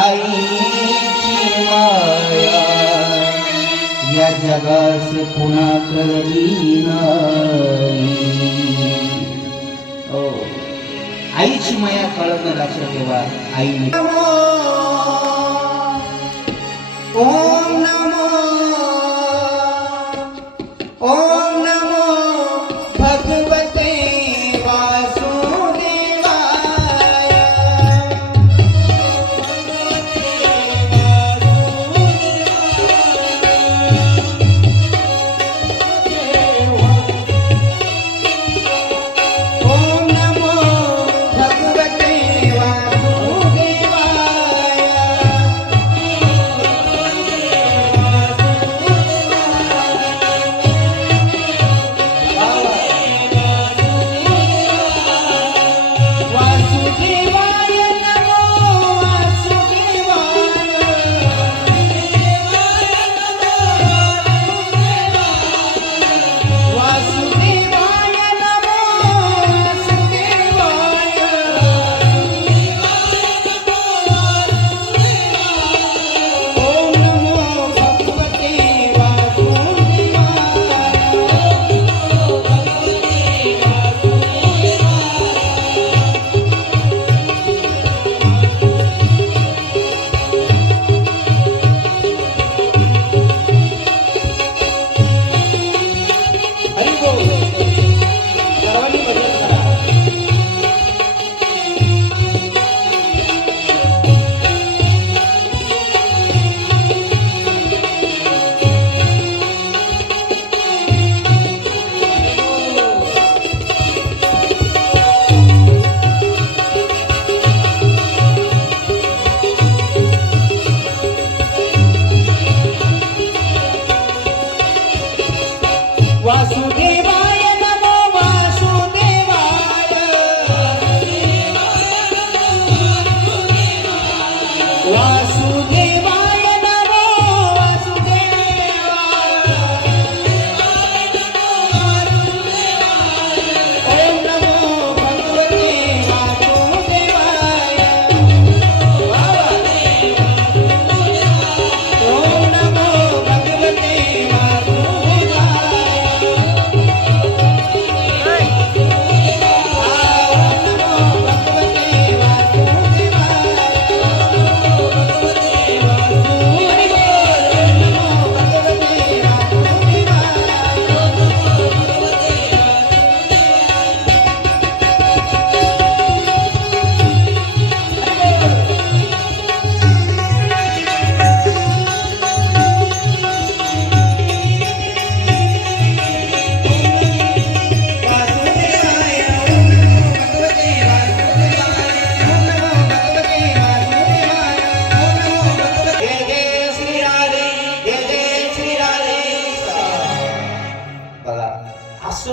आईची माया या जगास पुन्हा कळली नाही. ओ आईची माया कळत लक्षात ठेवा. आईने ओम नमो ओम नमो भगवते वासुदेवाय नमो वासुदेवाय वासुदेवाय नमो वासुदेवाय ओम नमो भगवते वासुदेवाय ओम नमो भगवते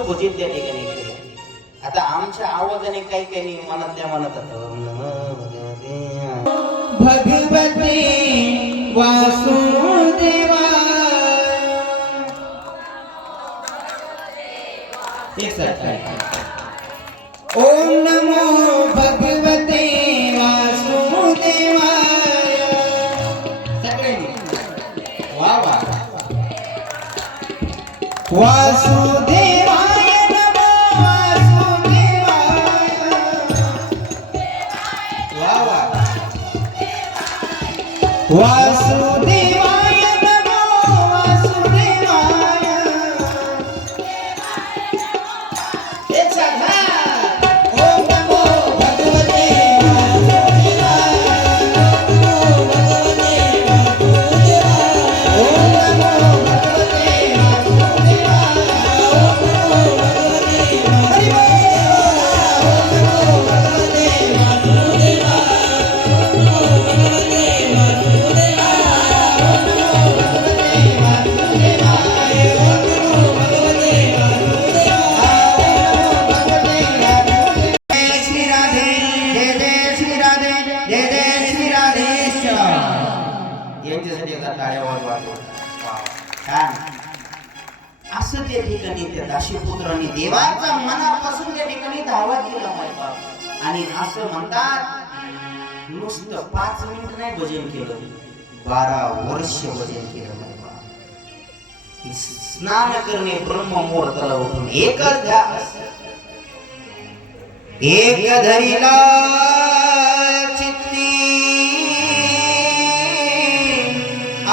भोजित त्या ठिकाणी केलं. आता आमच्या आवाजाने काही काही मनातल्या मनात भगवते वासुदेवा ओम नमो भगवते वासुदेवाय सगळ्यांनी वा वा वासुदेवा वासुदेवाय नमो वासुदेवाय एक साथ ओम नमो भगवते वासुदेवाय ओम नमो भगवते असं त्या ठिकाणी त्या दाशीपुत्रांनी देवाचा मनापासून त्या ठिकाणी धावा केला माय बाप. आणि असं म्हणतात नुसतं 5 मिनिट नाही भजन केलं, 12 वर्ष भजन केलं. स्नान करणे ब्रह्म मुहूर्ताला उठून एकच ध्यास, एक धरिला चित्ती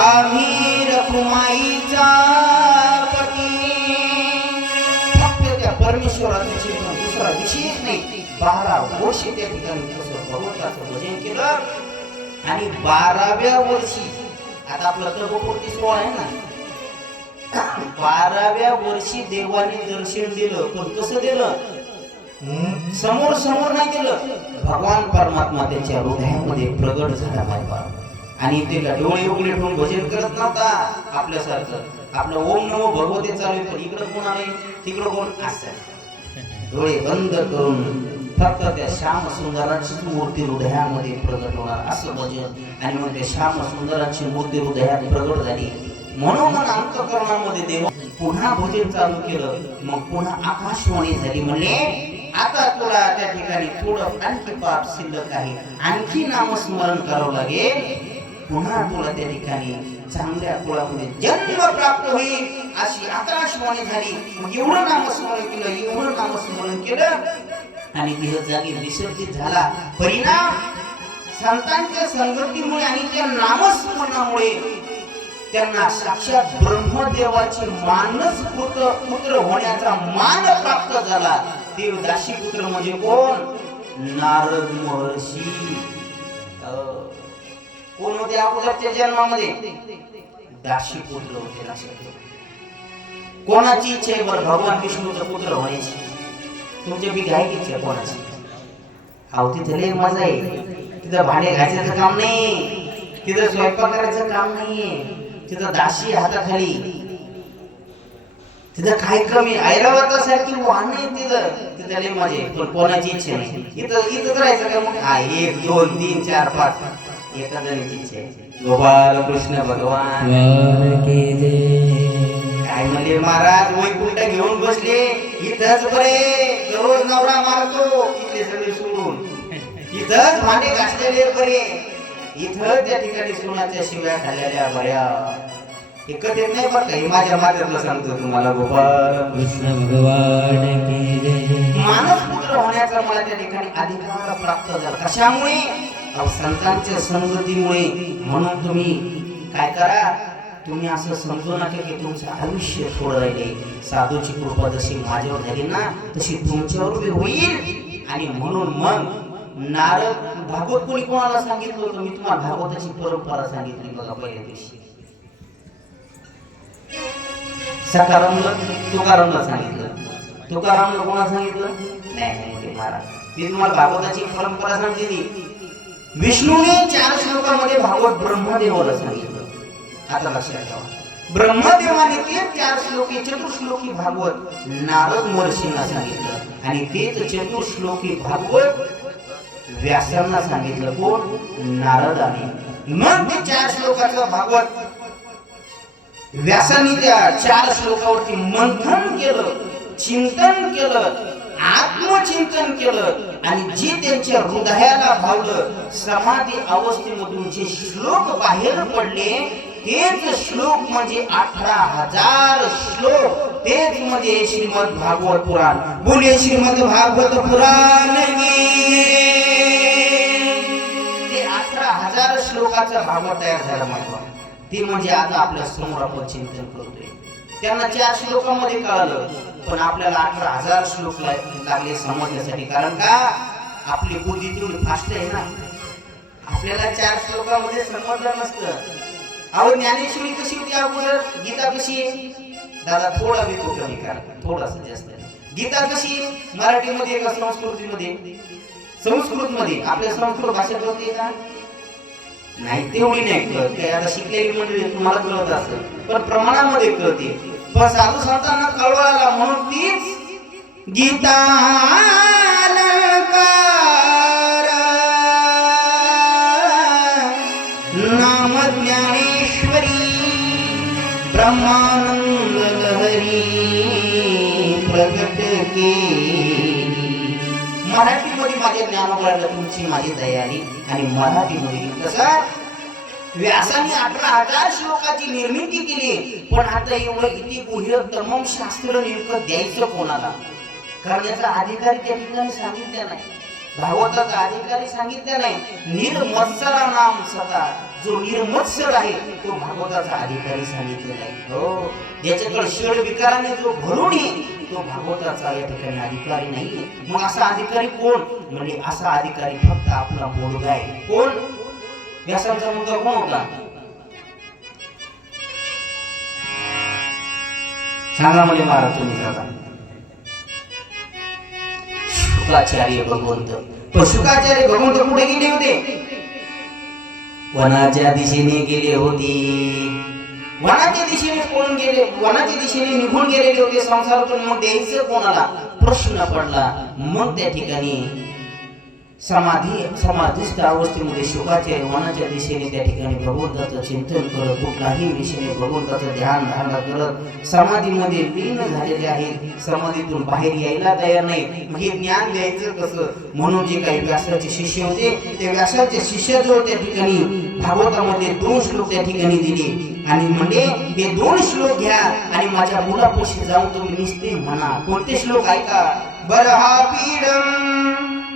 आम्ही रखुमाईचा पती. फक्त त्या परमेश्वराचं चिंतन, दुसरा विशेष नाही. 12 वर्ष त्या ठिकाणी भगवंताचं भजन केलं. आणि 12व्या वर्षी, आता आपला तर्पपूर्ती सोहळा आहे ना, 12व्या वर्षी देवाने दर्शन दिलं. पण कसं दिलं? समोर समोर नाही दिलं. भगवान परमात्मा त्यांच्या हृदयामध्ये प्रगट झाला बाबा. आणि ते डोळे उघडे ठेवून भजन करत नव्हता आपल्यासारखं. आपलं ओम नमो भगवते चालू आहे, इकडं कोण आहे तिकडं कोण, असं डोळे बंद करून फक्त त्या श्याम सुंदराची मूर्ती हृदयामध्ये प्रगट होणार असं भजन. आणि मग त्या श्याम सुंदराची मूर्ती हृदयात प्रगट झाली. म्हणून अंतःकरणामध्ये देव पुन्हा भजन चालू केलं. मग पुन्हा आकाशवाणी झाली, म्हणले आता तुला त्या ठिकाणी थोडं आणखी पाप शिल्लक आहे, आणखी नामस्मरण करावं लागेल. पुन्हा तुला त्या ठिकाणी चांगल्या कुळामध्ये जन्म प्राप्त होईल अशी आकाशवाणी झाली. मग एवढं नामस्मरण केलं, एवढं नामस्मरण केलं आणि देह जागी विसर्जित झाला. परिणाम संतांच्या संगतीमुळे आणि त्या नामस्मरणामुळे त्यांना साक्षात ब्रह्मदेवाचे मानस पुत्र होण्याचा मान प्राप्त झाला. देवदासी पुत्र म्हणजे कोण? नारद महर्षी. कोण होते अगोदरच्या जन्मामध्ये? दासी पुत्र होते. कोणाची इच्छा आहे बरं भगवान विष्णूचा पुत्र होण्याची? तुमच्या बी घ्याय इच्छा कोणाची? अहो तिथे लय मजा आहे. तिथं भांडे घासायचं काम नाही, तिथं स्वयंपाक करायचं काम नाहीये, तिथं दासी हाताखाली, तिथं काय कमी ऐरावतासारखी वाहन नाही तिथं लय मजा आहे. पण कोणाची इच्छा नाही. इथंच राहायचं का मग? 1 2 3 4 5 एका जणांची इच्छा आहे. गोपाल कृष्ण भगवान काय म्हणले महाराज, वैकुंठ घेऊन बसले इथंच बरे. रोज नवरा मारतो इथले सगळे सोडून, इथंच भांडे घासलेले बरे, इथं त्या ठिकाणी सोनाच्या शिव्या खाल्लेल्या बऱ्या. हे कधीच नाही बरं का, माझ्या मातेला सांगतो तुम्हाला. गोपाल कृष्ण भगवान की जय. मानस पुत्र होण्याचा मला त्या ठिकाणी अधिकार प्राप्त झाला. कशामुळे? संतांच्या संगतीमुळे. म्हणून तुम्ही काय करा, तुम्ही असं समजू नका की तुमचं आयुष्य थोडं राहिले. साधूची कृपा जशी माझ्यावर झाली ना तशी तुमच्यावर बी होईल. आणि म्हणून मग नारद भागवत कोणी कोणाला सांगितलं होतं? मी तुम्हाला भागवताची परंपरा सांगितली बघा पहिल्या दिवशी. सकारामला तुकारामला सांगितलं. तुकारामला कोणाला सांगितलं? नाही महाराज, मी तुम्हाला भागवताची परंपरा सांगितली. विष्णूने 4 श्लोकामध्ये भागवत ब्रह्मदेवाला सांगितलं. आता लक्षात ठेवा, ब्रह्मदेवाने ते 4 श्लोकी चतुश्लोकी भागवत नारद महर्षींना सांगितलं. आणि तेच चतुश्लोकी भागवत व्यासांना सांगितलं. कोण? नारदाने. मग ते 4 श्लोकाचं भागवत व्यासांनी त्या 4 श्लोकावरती मंथन केलं, चिंतन केलं, आत्मचिंतन केलं. आणि जे त्यांच्या हृदयाला भावलं, समाधी अवस्थेमधून जे श्लोक बाहेर पडले तेच श्लोक म्हणजे 18,000 श्लोक. तेच म्हणजे श्रीमद भागवत पुराण. बोले श्रीमद भागवत पुराण ते 18,000 श्लोकाचं भागवत तयार झालं. माहिती ते म्हणजे आता आपल्या समोर आपण चिंतन करतोय. त्यांना 4 श्लोकामध्ये कळलं, पण आपल्याला 18,000 श्लोक लागले समजण्यासाठी. कारण का? आपली बुद्धी तेवढी फास्ट आहे ना. आपल्याला 4 श्लोकामध्ये समजलं नसतं. अहो ज्ञानेश्वरी कशी होती अगोदर? गीता कशी आहे दादा? थोडा विको कमी करा, थोडासा जास्त. गीता कशी आहे? मराठीमध्ये का संस्कृतीमध्ये? संस्कृतमध्ये. आपल्या संस्कृत भाषेत होती का? नाही, तेवढी नाही कळत. काय आता शिकलेली मंडळी तुम्हाला कळत असेल, पण प्रमाणामध्ये कळते. पण साधू संतांना कळवायला म्हणून तीच गीता नाम ज्ञानेश्वरी ब्रह्मानंद लहरी प्रगट के. मराठीमध्ये माझे ज्ञान वळलं, श्लोकांची माझी तयारी आणि मराठीमध्ये कसा व्यासाने 18,000 श्लोकाची निर्मिती केली, पण आता एवढं इति गुह्य तमाम शास्त्र नेमकं द्यायचं कोणाला? कारण याचा अधिकारी त्या ठिकाणी सांगितलं नाही, भागवताचा अधिकारी सांगितलं नाही. निर्मत्सरा नाम सता, जो निर्मत्सर आहे तो भागवताचा अधिकारी सांगितलेला आहे. हो, ज्याच्याकडे षड विकाराने जो भरून आहे तो भागवताचा या ठिकाणी अधिकारी नाही. मग असा अधिकारी कोण? म्हणजे असा अधिकारी फक्त आपला मुलगा आहे. कोण? व्यासांचा मुलगा कोण होता? सांगा म्हणजे महाराज तुम्ही सांगा. शुकाचार्य भगवंत. पण शुकाचार्य भगवंत कुठे गेले होते? वनाच्या दिशेने गेले होते. वनाच्या दिशेने पळून गेले, वनाच्या दिशेने निघून गेलेले होते संसारातून. मग द्यायचं कोणाला? प्रश्न पडला. मग त्या ठिकाणी समाधिस्थ अवस्थेमध्ये शुकाचार्य वनाच्या दिशेने त्या ठिकाणी भगवंताचं चिंतन करत, कुठलाही विषयाने भगवंताचं ध्यान धारणा करत समाधीमध्ये लीन झालेले आहेत. समाधीतून बाहेर यायला तयार नाही. मग हे ज्ञान द्यायचं कसं? म्हणून जे काही व्यासाचे शिष्य होते ते व्यासाचे शिष्य जो त्या ठिकाणी भागवतामध्ये 2 श्लोक त्या ठिकाणी दिले आणि म्हणजे हे 2 श्लोक घ्या आणि माझ्या मुलापाशी जाऊन तुम्ही निस्ते म्हणा. कोणते श्लोक ऐका बरहा पीडम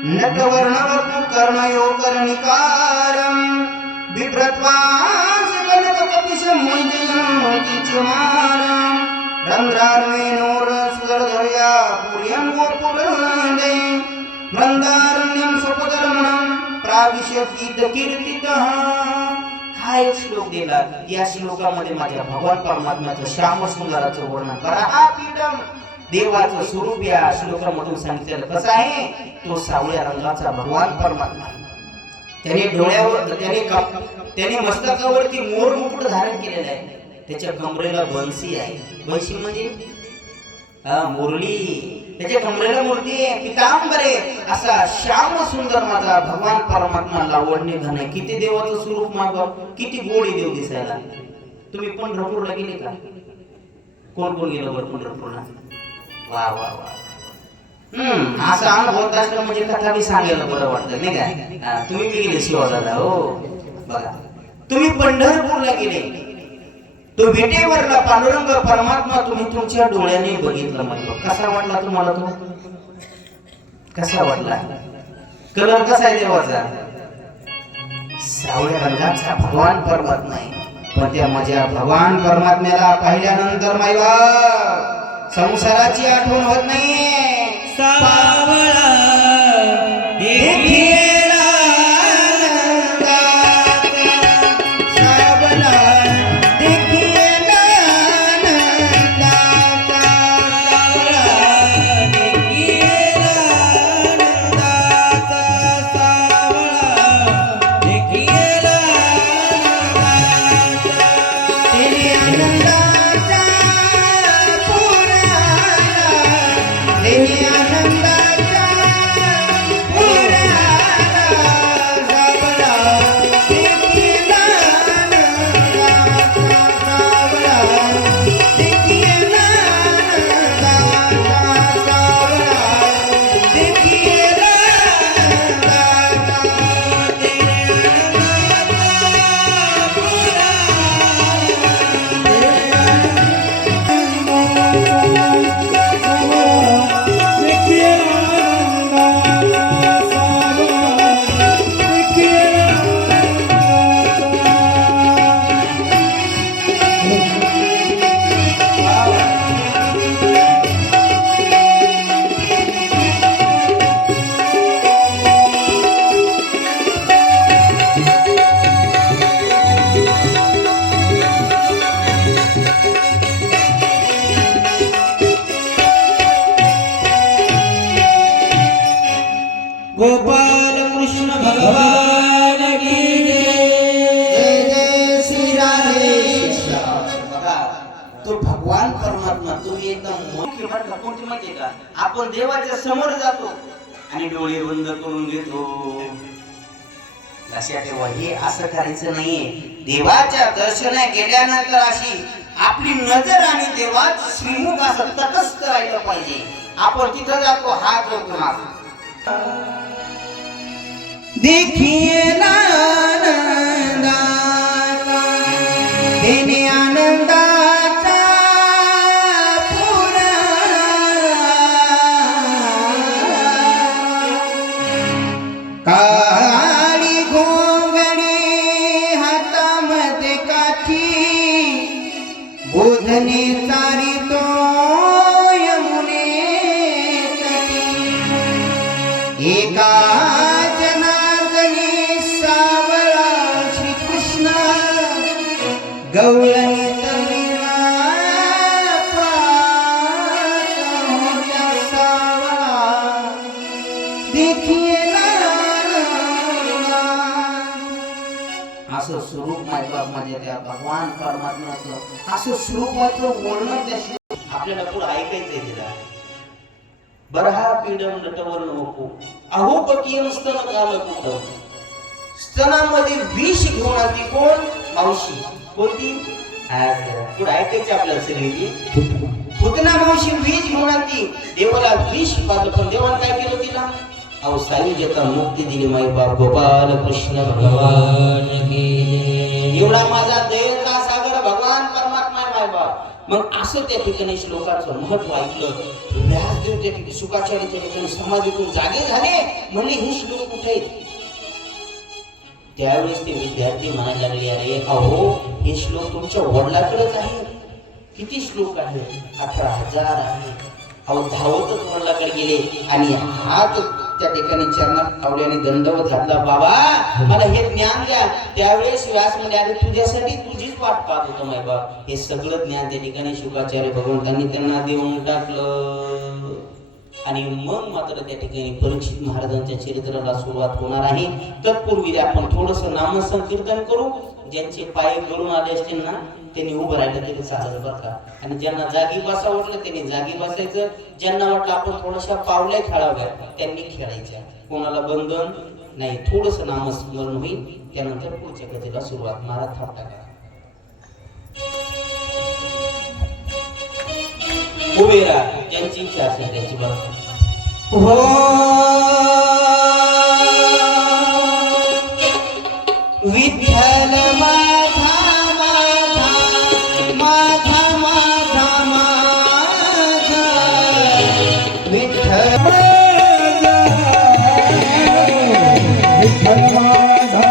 नटवर्णवपु कर्णयो कर्णिकारं बिभ्रत्वास कनककपिशं मोहितयं किचमारं रंध्रार्वेणोर सुदर्धर्या पुर्यं गोपुरदे वृंदारण्यं स्वपदरमणं प्राविशतीत कीर्तितः. हा एक श्लोक दिला. या श्लोकामध्ये माझ्या भगवान परमात्म्याचं श्याम सुंदराचं वर्णन करा. हा पीडम देवाचं स्वरूप या श्लोकामधून सांगितलेलं कसं आहे? तो सावळ्या रंगाचा भगवान परमात्मा. त्याने डोळ्यावर त्याने मस्तकावरती मोर मुकुट धारण केलेला आहे. त्याच्या कमरेला बंसी आहे. बंसी म्हणजे मुरली. त्याच्या कमरेला मूर्ती आहे, पितांबर आहे. असा श्याम सुंदर माझा भगवान परमात्मा लावण्य घन आहे. किती देवाचं स्वरूप मागव, किती गोडी देव दिसायला. तुम्ही पंढरपूरला गेले का? कोण कोण गेलं बरं पंढरपूरला? वा वा वा. असा अनुभव असलं म्हणजे कथा बी सांगायला बरं वाटतं नाही का? तुम्ही बी गेले शिवाजाला. हो बघा, तुम्ही पंढरपूरला गेले, तो विटेवरला पांडुरंग परमात्मा तुम्ही तुमच्या डोळ्याने बघितला. म्हणजे कसा वाटला तुम्हाला? तो कसा वाटला? कलर कसा आहे देवाचा? सावळ्या रंगाचा भगवान परमात्मा आहे. पण त्या माझ्या भगवान परमात्म्याला पाहिल्यानंतर मायवा संसाराची आठवण होत नाहीये. सावळा देखिला सावळा देखिला सावळा देखिला सावळा देखिला तेरी आनंदाचा तेरी आनंदाचा सावळा देखिला सावळा देखिला सावळा देखिला गोपाल कृष्ण भगवान की जय. जय श्री राधे. तो भगवान परमात्मा तुम्ही एकदम मोठी कोणती माहिती का? आपण देवाच्या समोर जातो आणि डोळे बंद करून घेतो. लक्षात ठेवा, हे असं करायचं नाहीये. देवाच्या दर्शना गेल्यानंतर अशी आपली नजर आणि देवाचं श्रीमुख असं तटस्थ राहिलं पाहिजे. आपण तिथं जातो हात जोडतो. देखिए आनंदाचा देणे आनंदाचा पुरा काळी घोंगडी हातामध्ये काठी बोधने चारितो यमुने तटी एका गवळणी तमिळा पात होत्या सावा देखिए असं स्वरूप माझ्या त्या भगवान परमात्म्याचं असं स्वरूपाचं वर्णन त्या आपल्याला पुढे ऐकायचंय तिला बरहा पीडम नटवर नको अहो बकीयम स्तन काल कुठं स्तनामध्ये विष घेऊन आली कोण मावशी कोणती पुढे ऐकायची आपल्याला सगळी पुतना मावशी विष घेऊन आली देवाला विष पाजलं पण देवाने काय केलं तिला अहो सायुज्यता मुक्ती दिली माई बाप गोपाल कृष्ण भगवान एवढा माझा दयेचा सागर भगवान परमात्मा माय बाप मग असं त्या ठिकाणी श्लोकाचं महत्व ऐकलं व्यासदेव त्या ठिकाणी शुकाचार्याच्या ठिकाणी समाधीतून जागे झाले म्हणले हे श्लोक कुठे आहेत त्यावेळेस ते विद्यार्थी म्हणायला लागले अरे अहो हे श्लोक तुमच्या वडिलाकडेच आहे किती श्लोक आहे 18,000 आहे अहो धावतच वडिलाकडे गेले आणि हात त्या ठिकाणी चरणात लावल्याने दंडवत घातला बाबा मला हे ज्ञान द्या त्यावेळेस व्यास म्हणजे अरे तुझ्यासाठी तुझीच वाट पाहत होतो माय बाप हे सगळं ज्ञान त्या ठिकाणी शुकाचार्य भगवंतांनी त्यांना देऊन टाकलं आणि मग मात्र त्या ठिकाणी परीक्षित महाराजांच्या चरित्राला सुरुवात होणार आहे तत्पूर्वी आपण थोडस नामसंकीर्तन करू ज्यांचे पाय गळून आले असतील ना त्यांनी उभं राहिलं तरी चालेल बरं का आणि ज्यांना जागी बसा वाटलं त्यांनी जागी बसायचं ज्यांना वाटलं आपण थोड्याशा पावल्या खेळाव्या त्यांनी खेळायच्या कोणाला बंधन नाही थोडस नामस्मरण होईल त्यानंतर पुढच्या कथेला सुरुवात महाराज थाप टाका उभे राहा ज्यांची इच्छा असेल त्यांची बरं हो विठ्ठल माझा माझा माझा माझा माझा विठ्ठल विठ्ठल माझा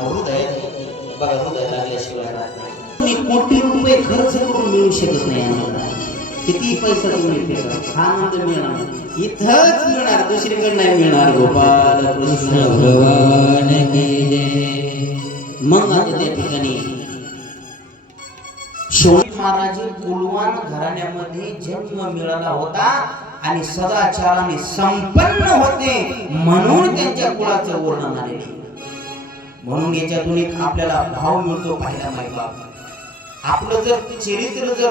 हृदयात बघा, हृदय लागल्याशिवाय राहत नाही. तुम्ही कोटी रुपये खर्च करून मिळू शकत नाही आम्हाला. किती पैसा तुम्ही फेका, हा आनंद मिळणार इथंच मिळणार, दुसरीकडे नाही मिळणार. गोपाल कृष्ण भगवान की जय. मग आता त्या ठिकाणी शिवाजी महाराज कुलवान घराण्यामध्ये जन्म मिळाला होता आणि सदाचाराने संपन्न होते, म्हणून त्यांच्या कुळाचं वर्णन आलेले. म्हणून याच्यातून एक आपल्याला भाव मिळतो पाहिला मायबाप. आपलं जर चरित्र जर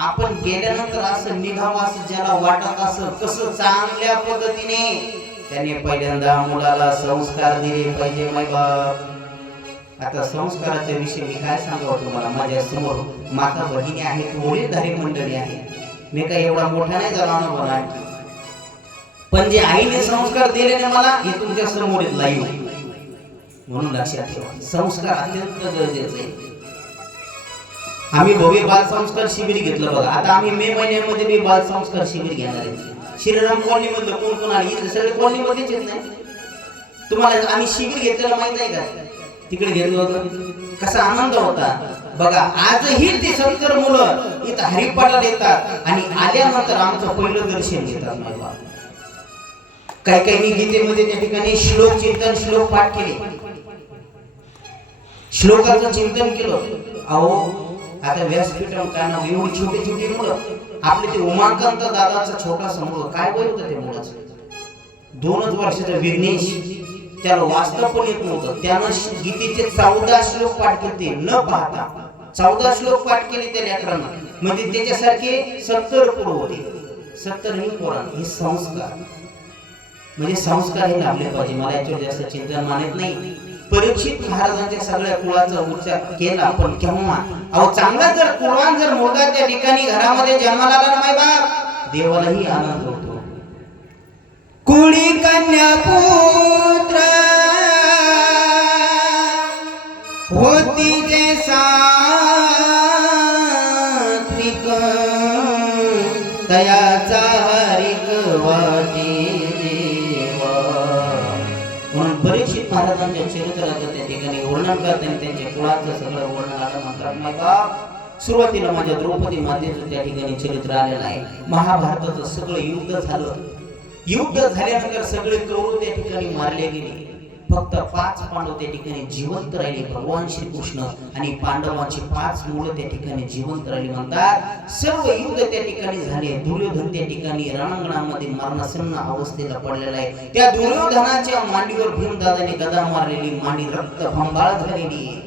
आपण गेल्यानंतर असं निघावं असं ज्याला वाटत असं, कसं चांगल्या पद्धतीने त्याने पहिल्यांदा मुलाला संस्कार दिले पाहिजे मायबाप. आता संस्काराच्या विषयी मी काय सांगावं तुम्हाला. माझ्या समोर माता भगिनी आहेत, वडीलधारी मंडळी आहेत. मी काही एवढा मोठा नाही झाला अनुभव आणखी, पण जे आईने संस्कार दिले ना मला, हे तुमच्या समोर लाईव्ह. म्हणून लक्षात ठेवा, संस्कार अत्यंत गरजेचे आहे. आम्ही भव्य बाल संस्कार शिबिर घेतलं बघा. आता आम्ही मे महिन्यामध्ये बी बाल संस्कार शिबिर घेणार आहे. श्रीराम कॉलनी मधलं कोण कोण आले, इथे सगळे कॉलनी मध्येच येत नाही. तुम्हाला आम्ही शिबिर घेतलेलं माहित आहे का? तिकडे घेतलं होतं, कसा आनंद होता बघा. आजही ते 70 मुलं इथं हरिपाठाला येतात आणि आल्यानंतर आमचं पहिलं दर्शन घेतात. मला काही काही गीतेमध्ये त्या ठिकाणी श्लोक चिंतन, श्लोक पाठ केले, श्लोकाचं चिंतन केलं. अहो आता व्यासपीठावर काय नाव, एवढी छोटी छोटी मुलं. आपले ते उमाकांत दादाचा छोटा समूह, काय वय होतं ते मुलाचं, 2च वर्षाचा विघ्नेश. त्याला वाचता पण येत नव्हतं. त्यानं गीतेचे 14 श्लोक पाठ केले न पाहता. 14 श्लोक पाठ केले त्या लेकरांना. म्हणजे त्याच्यासारखे 70 पोरं होते. 70 पोरांना हे संस्कार, म्हणजे संस्कार हे लाभले पाहिजे. मला याच्यावर जास्त चिंतन मानत नाही. परीक्षित महाराजांच्या सगळ्या कुळाचा उच्चार केला, पण केव्हा अहो चांगला जर कुळवान जर मुलगा त्या ठिकाणी घरामध्ये जन्माला आला ना मायबाप, देवालाही आनंद होतो. कुळी कन्या पुत्र होती जे सात्विक, तयाचा हरिक वाटे देवा. म्हणून परीक्षित महाराजांच्या चरित्राचं त्या ठिकाणी वर्णन करताना त्यांच्या कुळाचं सगळं वर्णन आलं म्हणतात मायबाप. सुरुवातीला माझ्या द्रौपदी मातेचं त्या ठिकाणी चरित्र आलेलं आहे. महाभारताचं सगळं युद्ध झालं. युद्ध झाल्यानंतर सगळे कौरव त्या ठिकाणी मारले गेले. फक्त 5 पांडव त्या ठिकाणी जिवंत राहिले. भगवान श्रीकृष्ण आणि पांडवांची 5 मुलं त्या ठिकाणी जिवंत राहिली म्हणतात. सर्व युद्ध त्या ठिकाणी झाले. दुर्योधन त्या ठिकाणी रणांगणामध्ये मरणासन्न अवस्थेला पडलेला आहे. त्या दुर्योधनाच्या मांडीवर भीमदादाने गदा मारलेली, मांडी रक्त भंबाळ झालेली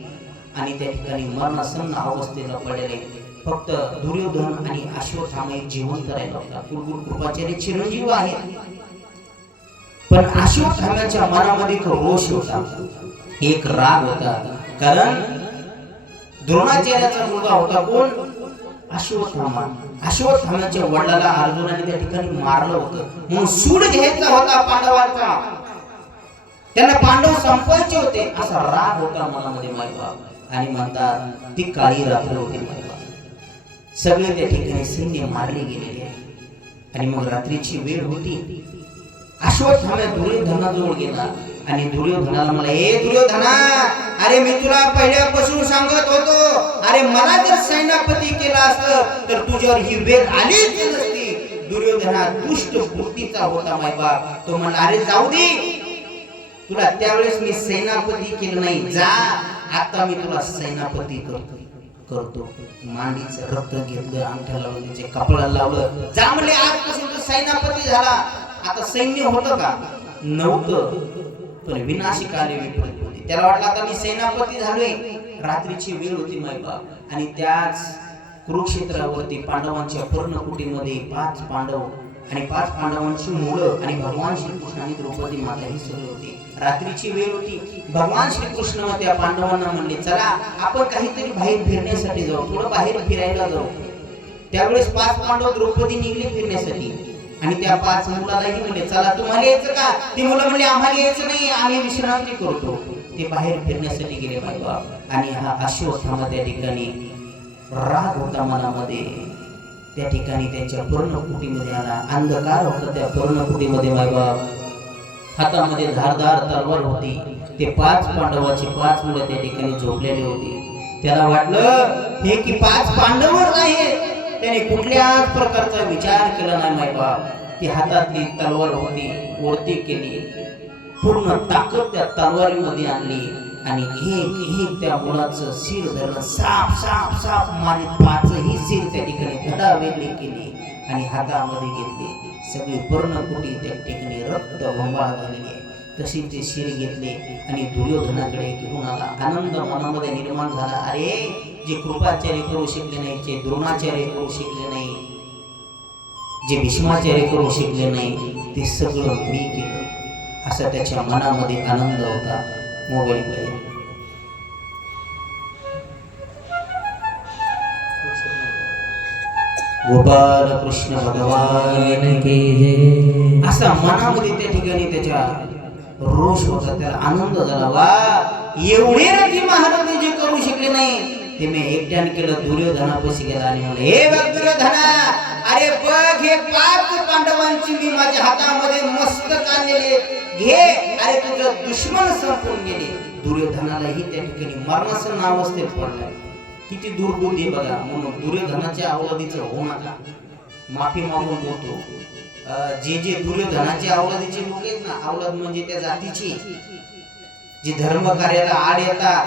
आणि त्या ठिकाणी मरणासन्न अवस्थेला पडलेले. फक्त दुर्योधन आणि अश्वत्थामा एक जिवंत राहिला होता. कुलगुरू कृपाचार्य चिरंजीव आहेत, पण अश्वत्थाम्याच्या मनामध्ये एक रोष होता, एक राग होता. कारण द्रोणाचार्याचा मुलगा होता कोण? अश्वत्थामा. अश्वत्थाम्याच्या वडिलाला अर्जुनाने त्या ठिकाणी मारलं होतं, म्हणून सूड घ्यायचा होता पांडवांचा. त्यांना पांडव संपवायचे होते, असा राग होता मनामध्ये मायबाप. आणि म्हणतात ती काळी रात्र होती मायबाप. सगळे त्या ठिकाणी सैन्य मारले गेलेले आहे. आणि मग रात्रीची वेळ होती. अश्वत्थामा दुर्योधनाजवळ गेला आणि दुर्योधनाला म्हणला, ए दुर्योधना, अरे मी तुला पहिल्यापासून सांगत होतो, अरे मला जर सेनापती केला असतं तर तुझ्यावर ही वेळ आलीच नसती. दुर्योधना दुष्ट बुद्धीचा होता मायबाप. तो म्हणला, अरे जाऊ दे, तुला त्यावेळेस मी सेनापती केलं नाही, जा आता मी तुला सेनापती करतो. मांडीचं रक्त घेतलं, अंगठ्या लावलं, त्याच्या कपड्याला लावलं, जा म्हणले आजपासून तू सेनापती झाला. आता सैन्य होतं का? नव्हतं, पण विनाशिक आले विपरीत होते. त्याला वाटलं आता मी सेनापती झालोय. रात्रीची वेळ होती मायबाप आणि त्याच कुरुक्षेत्रावरती पांडवांच्या पर्णकुटीमध्ये 5 पांडव आणि 5 पांडवांची मुलं आणि भगवान श्रीकृष्ण आणि द्रौपदी माता ही सगळे होते. रात्रीची वेळ होती. भगवान श्रीकृष्ण त्या पांडवांना म्हणले, चला आपण काहीतरी बाहेर फिरण्यासाठी जाऊ, थोडं बाहेर फिरायला जाऊ. त्यावेळेस 5 पांडव द्रौपदी निघले फिरण्यासाठी आणि त्या 5 मुलालाही म्हणले, चला तुम्हाला यायचं का? ती मुलं म्हणले, आम्हाला यायचं नाही, आम्ही विश्रांती करतो. ते बाहेर फिरण्यासाठी गेले मायबाप. आणि हा अश्वत्थामा त्या ठिकाणी राग होता मनामध्ये. त्या ठिकाणी त्यांच्या पर्णकुटीमध्ये आला. अंधकार होता त्या पर्णकुटीमध्ये मायबाप. हातामध्ये धारदार तलवार होती. ते 5 पांडवाची 5 मुलं त्या ठिकाणी झोपलेली होती. त्याला वाटलं हे की 5 पांडवच आहेत. त्याने कुठल्याच प्रकारचा विचार केला नाही माय बाप. ती हातातली तलवार होती वरती केली, पूर्ण ताकद त्या तलवारीमध्ये आणली आणि एक एक त्या मुलाचं शिर धरलं, साप साप साप मारीत 5ही शिर त्या ठिकाणी धडा वेगळी केली आणि हातामध्ये घेतली. सगळी पर्णकुटी त्या ठिकाणी रक्त बंबाळ झालेली आहे. तशी ते शिर घेतले आणि दुर्योधनाकडे घेऊन आला. आनंद मनामध्ये निर्माण झाला. अरे जे कृपाचार्य करू शकले नाही, जे द्रोणाचार्य करू शकले नाही, जे भीष्माचार्य करू शकले नाही, ते सगळं मी केलं, असा त्याच्या मनामध्ये आनंद होता. मोबाईलकडे गोपाल कृष्ण भगवान की जय असा मनामध्ये त्या ठिकाणी त्याच्या रोष होता, त्याला आनंद झाला. वा एवढे रथी महारथी जे करू शकले नाही ते मी एकट्याने केलं. दुर्योधनापाशी गेला आणि म्हणलं, हे बघ दुर्योधना, अरे बघ हे 5 पांडवांची मी माझ्या हातामध्ये मस्तक आणलेले घे, अरे तुझं दुश्मन संपून गेले. दुर्योधनालाही त्या ठिकाणी मरणाचं नाव असते पडलं. किती दुर्बुद्धी बघा. म्हणून दुर्योधनाच्या अवलादीचं होऊ नका, माफी मागून बोलतो. जे जे दुर्योधनाच्या अवलादीचे लोक आहेत ना, अवलाद म्हणजे त्या जातीची जे धर्म कार्याला आड येतात,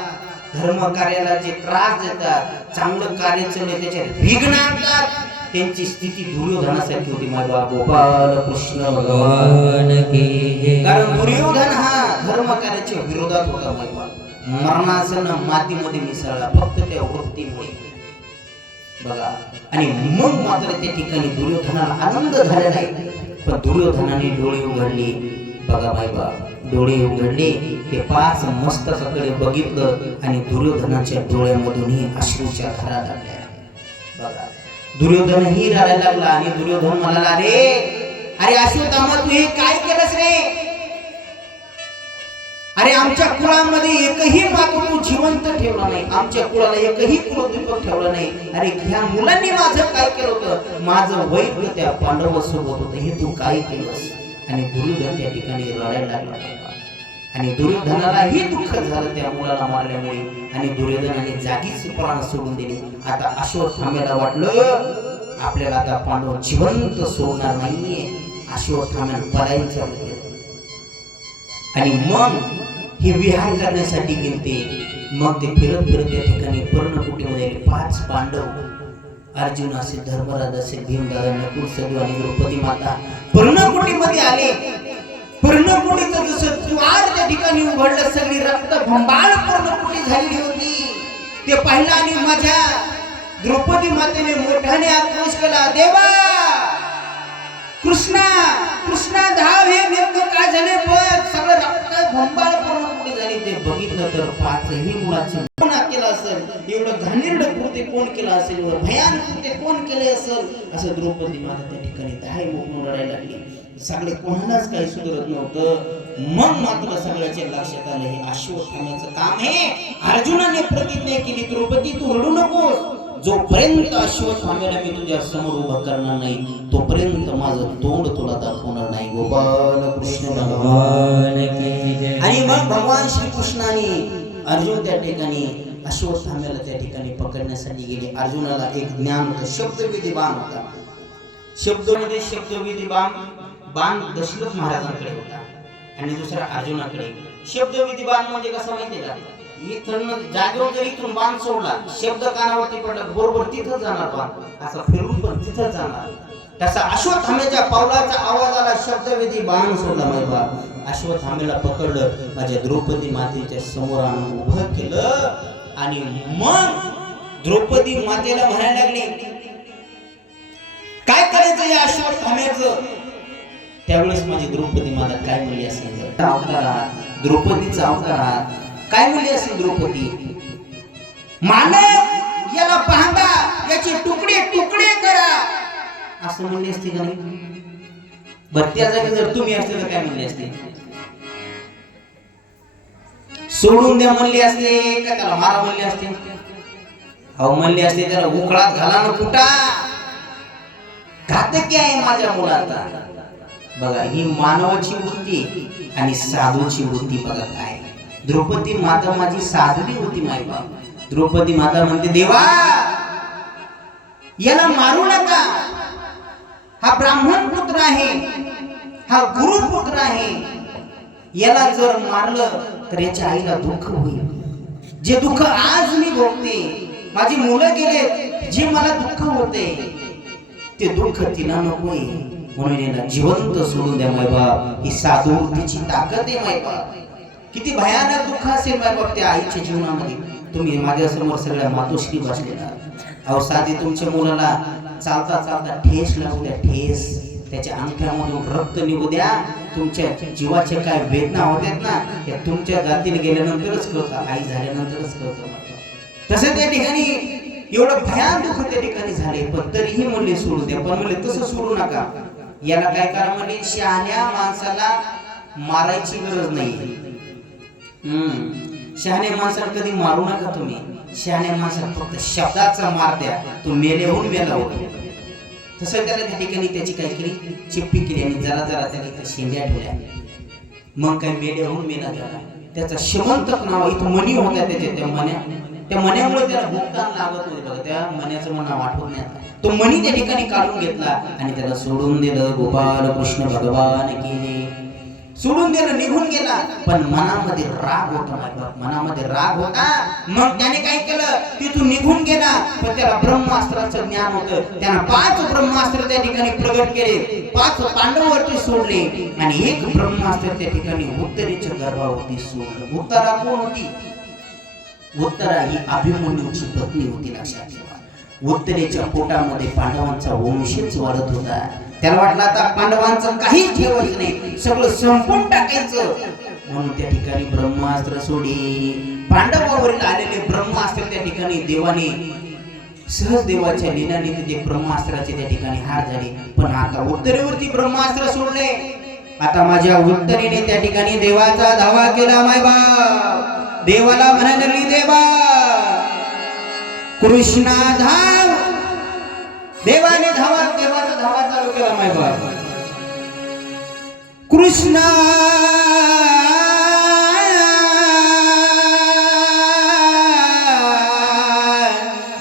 धर्म कार्याला जे त्रास देतात, चांगलं कार्य चालले त्याच्यात विघ्न आणतात, त्यांची स्थिती दुर्योधनासारखी होती. माझा गोपाल कृष्ण भगवान की जय. कारण दुर्योधन हा धर्म कार्याच्या विरोधात होता. माझा मरणासन मातीमध्ये मिसळला फक्त त्या वृत्तीमुळे बघा. आणि मग मात्र त्या ठिकाणी दुर्योधनाला आनंद झालेला आहे. पण दुर्योधनाने डोळे उघडले बघा बाई बा, डोळे उघडले, ते 5 मस्तकाकडे बघितलं आणि दुर्योधनाच्या डोळ्यामधूनही अश्रूच्या धारा लागल्या बघा. दुर्योधनही रडायला लागला आणि दुर्योधन म्हणाला, अरे अश्वत्थामा तू हे काय केलंस रे? अरे आमच्या कुळामध्ये एकही मातू तू जिवंत ठेवला नाही, आमच्या कुळाला एकही कुलदीपक ठेवला नाही. अरे ह्या मुलांनी माझं काय केलं होतं? माझं वैर त्या पांडवासोबत होतं, हे तू काय केलंस? आणि दुर्योधन त्या ठिकाणी रडायला लागला आणि दुर्योधनालाही दुःख झालं त्या मुलाला मारल्यामुळे आणि दुर्योधनाने जागीच प्राण सोडून दिले. आता अश्वत्थाम्याला वाटलं आपल्याला आता पांडव जिवंत सोडणार नाहीये. अश्वत्थाम्याने पलायन चालू केलं आणि मग हे विहार करण्यासाठी गेलते. मग ते फिरत फिरत त्या ठिकाणी पर्णकुटीमध्ये 5 पांडव, अर्जुन असेल, धर्मराज असेल, भीमदादा, नकुल, सहदेव आणि द्रौपदी माता पर्णकुटीमध्ये आले. पर्णकुटीचं जसं द्वार त्या ठिकाणी उघडलं, सगळी रक्त भंबाळ पर्णकुटी झालेली होती. ते पाहिलं आणि माझ्या द्रौपदी मातेने मोठ्याने आक्रोश केला, देवा कृष्णा कृष्णा धाव, हे नेमकं काय झाले बघ. सगळं रक्त भंबाळ पर्णकुटी झाली. ते बघितलं तर 5ही मुलाचे कोण केलं असेल, एवढं घाणेरडं कृत्य कोण केलं असेल, एवढं भयानक कृत्य कोण केले असेल, असं द्रौपदी माता त्या ठिकाणी धाय मोकळून रडायला लागली. सगळे कोणालाच काही सुधरत नव्हतं. मग मात्र सगळ्याच्या लक्षात आलं हे अश्वत्थाम्याचं काम आहे. अर्जुनाने प्रतिज्ञा केली, द्रौपदी तू रडू नकोस, जोपर्यंत अश्वत्थाम्याला मी तुझ्या समोर उभं करणार नाही तोपर्यंत माझं तोंड तुला दाखवणार नाही. गोपाल कृष्ण भगवान की जय. आणि मग भगवान श्रीकृष्णाने अर्जुन त्या ठिकाणी अश्वत्थाम्याला त्या ठिकाणी पकडण्यासाठी गेले. अर्जुनाला एक ज्ञान होतं, शब्दविधी बाण होता. शब्दमध्ये शब्दविधी बाण दशरथ महाराजांकडे होता आणि दुसरा अर्जुनाकडे. शब्दविधी बाण म्हणजे कसं माहितीये का? इथून जागेवर जर इथून बाण सोडला, शब्द कानावरती पडला, बरोबर तिथं जाणार बाण, असं फिरून पण तिथं जाणार. तसा अश्वत्थाम्याच्या पावलाचा आवाज आला, शब्दविधी बाण सोडला. माझा अश्वत्थाम्याला पकडलं, माझ्या द्रौपदी मातेच्या समोर आणून उभं केलं आणि मग द्रौपदी मातेला म्हणायला लागले, काय करायचं या अश्वत्थाम्याचं? त्यावेळेस माझी द्रौपदी माता काय म्हणली असेल? अवतारात द्रौपदीचा अवतारात काय म्हणली असेल द्रौपदी? मानव याला पाहता, याचे तुकडे तुकडे करा, असं म्हणली असते का नाही? बरं त्या जागी जर तुम्ही असते तर काय म्हणली असते? सोडून द्या म्हणली असते का त्याला मारा म्हणली असते? अहो म्हणली असते त्याला उकळात घाला ना कुटा, घातकी आहे माझ्या मुलाचा. बघा ही मानवाची वृत्ती आणि साधूची वृत्ती बघा काय. द्रौपदी माता माझी साध्वी होती मायबाप. द्रौपदी माता म्हणते देवा याला मारू नका, हा ब्राह्मण पुत्र आहे, हा गुरु पुत्र आहे, याला जर मारलं तर याच्या आईला दुःख होईल. जे दुःख आज मी भोगते, माझी मुलं गेले, जे मला दुःख होते ते दुःख तिला नकोय, म्हणून याला जिवंत सोडून द्या मायबाप. ही साधुवृत्तीची ताकद आहे मायबाप. किती भयानक दुःख असेल मायबाप त्या आईच्या जीवनामध्ये. तुम्ही माझ्या समोर सगळ्या मातोश्री बसलेला, अहो साधी तुमच्या मुलाला चालता चालता ठेस लागू द्या, ठेस, त्याच्या अंगठ्यामधून रक्त निघू द्या, तुमच्या जीवाचे काय वेदना होत्यात ना त्या तुमच्या जातीला गेल्यानंतरच कळतं, आई झाल्यानंतरच कळतं. तसं त्या ठिकाणी एवढं भयान दुःख त्या ठिकाणी झाले, पण तरीही म्हणले सोडू द्या. पण म्हणले तसं सोडू नका, याला काय करा म्हणले, शहाण्या माणसाला मारायची गरज नाही. शहाण्या माणसाला कधी मारू नका तुम्ही. शहाण्या माणसाला फक्त शब्दाचा मार द्या, तो मेल्याहून मेला होतो. तसं त्याला त्या ठिकाणी त्याची काय केली, चिप्पी केली आणि जरा जरा त्याला शेंड्या ठेवल्या. मग काय मेल्याहून मेला झाला. त्याचा शेवंतक नाव इथं मणी होत्या त्याच्या, त्या मण्यामुळे त्याला भोगतान लागत होते बघा. त्या मण्याचं मला आठवत नाही. तो मणी त्या ठिकाणी काढून घेतला आणि त्याला सोडून दिलं. गोपाल कृष्ण भगवान की सोडून दिलं, निघून गेला. पण मनामध्ये राग होता मायबाप, मनामध्ये राग होता. मग त्याने काय केलं, तिथून निघून गेला. पण त्याला ब्रह्मास्त्राचं ज्ञान होतं. त्यानं 5 ब्रह्मास्त्र त्या ठिकाणी प्रगट केले, 5 पांडवावरती सोडले आणि एक ब्रह्मास्त्र त्या ठिकाणी उत्तरेच्या गर्भावरती सोडलं. उत्तरा कोण होती? उत्तरा ही अभिमन्यूची पत्नी होती. लक्षात ठेवा, उत्तरेच्या पोटामध्ये पांडवांचा वंशच वाढत होता. त्याला वाटलं आता पांडवांचं काहीच ठेवायचं नाही, सगळं संपून टाकायचं, म्हणून त्या ठिकाणी ब्रह्मास्त्र सोडे. पांडवावरील आलेले ब्रह्मास्त्र त्या ठिकाणी देवाने सहज देवाच्या लीलाने ते ब्रह्मास्त्राचे त्या ठिकाणी हार झाले. पण आता उत्तरेवरती ब्रह्मास्त्र सोडले. आता माझ्या उत्तरेने त्या ठिकाणी देवाचा धावा केला मायबाप. देवाला म्हणायला लागली, देवा कृष्णा धाव. देवाने देवाचा धावा चालू केला मायबाप. कृष्णा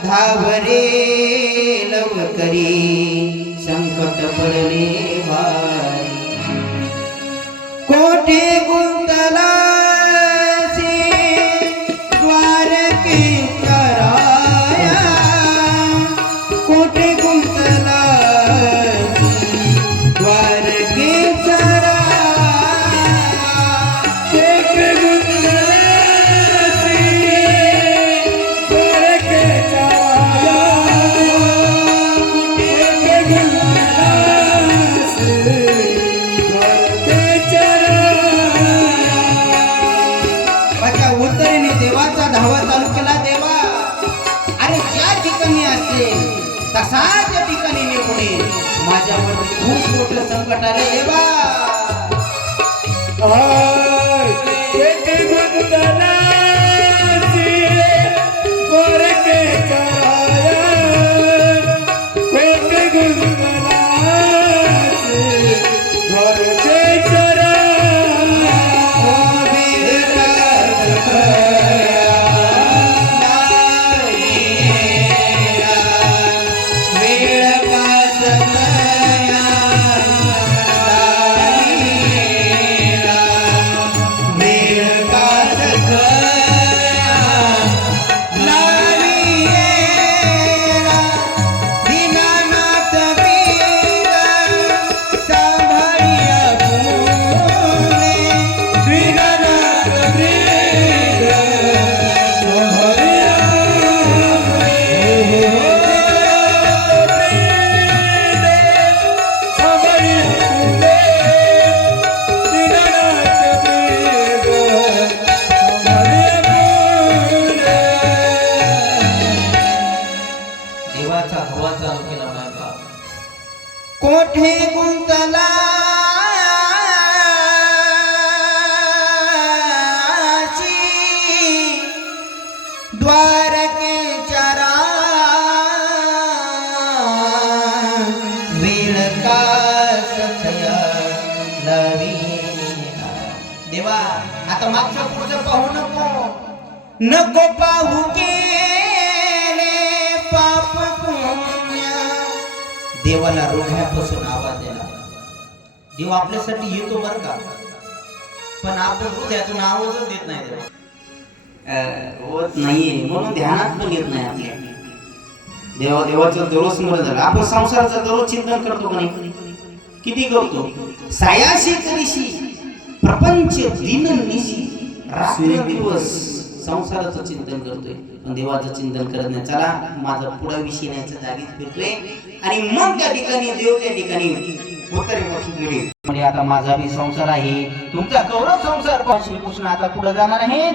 धावरे लवकरी, संकट पडले भारी, कोठे गुंतला तसा त्या ठिकाणी निघणे. माझ्यावर खूप मोठं संकट आले देवा. कोठे गुंतला द्वारकेच्या वेळ का सखया लावी. देवा आता मागचं पुढचं पाहून नको पाहू केले पाप पुण्य. देवाला हृदयापासून आवाज दिला. देव आपल्यासाठी येतो बरं का, पण आपण हृदयातून आवाजच देत नाही. देवा होत नाहीये म्हणून ध्यानात पण येत नाही आपल्या. देवाचं दररोज स्मरण झालं. आपण संसाराचं दररोज चिंतन करतो का नाही? किती करतो? सायाशी करीशी प्रपंच दिन निशी रात्र दिवस संसाराचं चिंतन करतोय, पण देवाचं चिंतन करत नाही. चला माझा पुढा विषय न्यायचा जागीच फिरतोय आणि मग त्या ठिकाणी देव त्या ठिकाणी उत्तरे म्हणजे आता माझा बी संसार आहे, तुमचा गौरव संसार. श्रीकृष्ण आता पुढे जाणार आहे,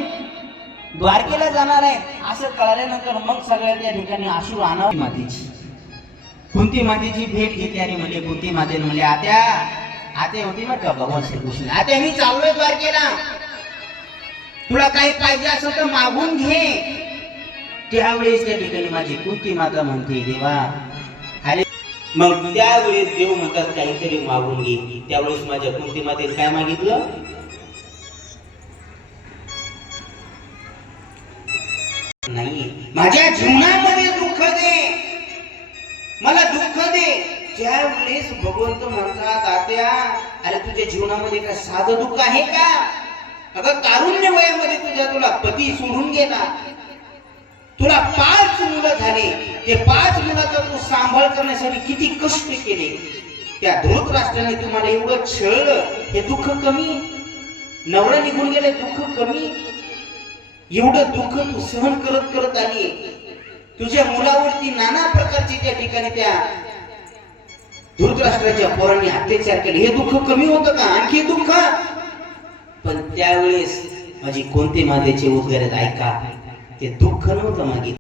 द्वारकेला जाणार आहे. असं कळल्यानंतर मग सगळ्या त्या ठिकाणी आशू आणावी मातेची. कुंती मातेची भेट घेतली आणि म्हणजे कुंती मातेने म्हणले आत्या होती बरं का भगवान श्रीकृष्ण, आत्या मी चाललोय द्वारकेला, तुला काही पाहिजे असं तर मागून घे. त्यावेळेस त्या ठिकाणी माझी कुंती माता म्हणते देवा. अरे मग त्यावेळेस देव म्हणतात काहीतरी मागून घे. त्यावेळेस माझ्या कुंती मातेने काय मागितलं? नाही, माझ्या जीवनामध्ये दुःख दे, मला दुःख दे. त्यावेळेस भगवंत म्हणतात आत्या अरे तुझ्या जीवनामध्ये काय साधं दुःख आहे का? अगं तारुण्य वयामध्ये तुला पती सोडून गेला, तुला 5 मुलं झाले, ते 5 मुलाचा तू सांभाळ करण्यासाठी किती कष्ट केले. त्या धृतराष्ट्राने तुम्हाला एवढं छळलं, हे दुःख कमी? नवरा निघून गेले दुःख कमी? एवढं दुःख तू सहन करत करत आली. तुझ्या मुलावरती नाना प्रकारची त्या ठिकाणी त्या धृतराष्ट्राच्या पोरांनी अत्याचार केले, हे दुःख कमी होतं का? आणखी दुःख? पण त्यावेळेस माझी कोणते मातेचे उद्गार ऐका, ते दुःख नव्हतं मागे.